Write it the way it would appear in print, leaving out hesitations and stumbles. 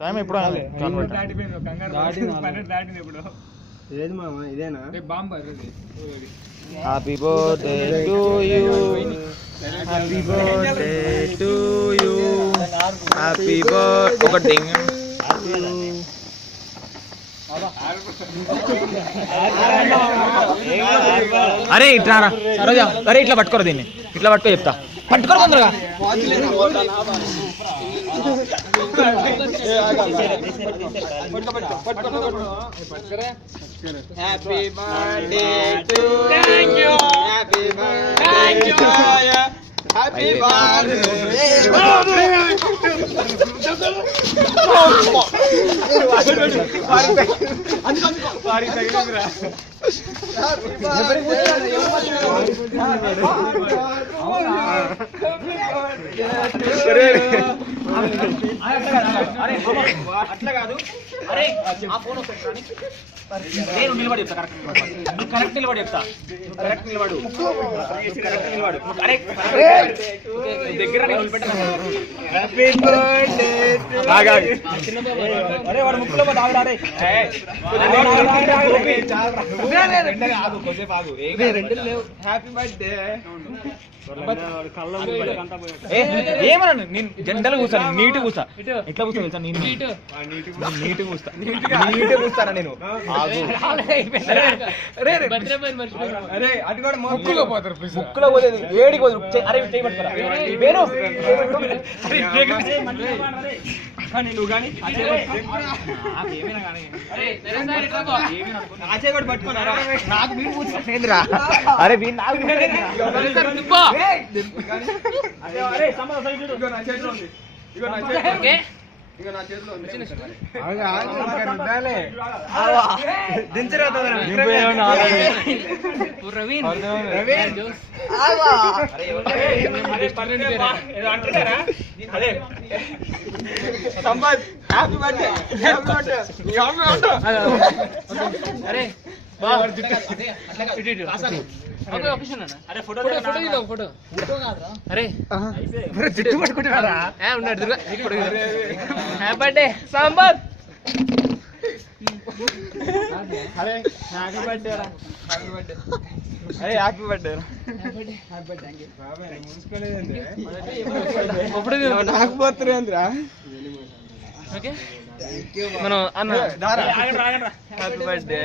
Time ఎప్పుడు ఏది మామ ఇదేనా? Happy birthday to you, happy birthday to you, happy birthday ఒకటి అరే ఇట్లా సరోజా, అరే ఇట్లా పట్టుకోరు, దీన్ని ఇట్లా పట్టుకో, చెప్తా పట్టుకోరు తొందరగా. Happy birthday to you, happy birthday to you, happy అట్లా కాదు. అరే ఆ ఫోన్ నేను నిలబడి చెప్తా, కరెక్ట్ నిలబడి చెప్తా, కరెక్ట్ నిలబడు, కరెక్ట్ నిలబడు. అరే దగ్గర హ్యాపీ బర్త్డే. అరే వాడు ముక్కులో ఆవిడ హ్యాపీ బర్త్డే. ఏమన్నా నేను జెండల్ కూర్చాను, నీట్ కూర్చా, ఎట్లా కూర్చో తెలుసా, నేను నీట్ కూర్చా, నీట్ కూర్చానా నేను. ముక్కులో పోతుంది, ఏడికి పోతుంది. అరే చేయబడతారా నువ్వు కానీ పట్టుకున్నారా? నాకు వీడు కూర్చుంటేంద్రా. అరే వీడు నాకు నాకు పోతురేంద్రా. మనం అన్న హ్యాపీ బర్త్డే.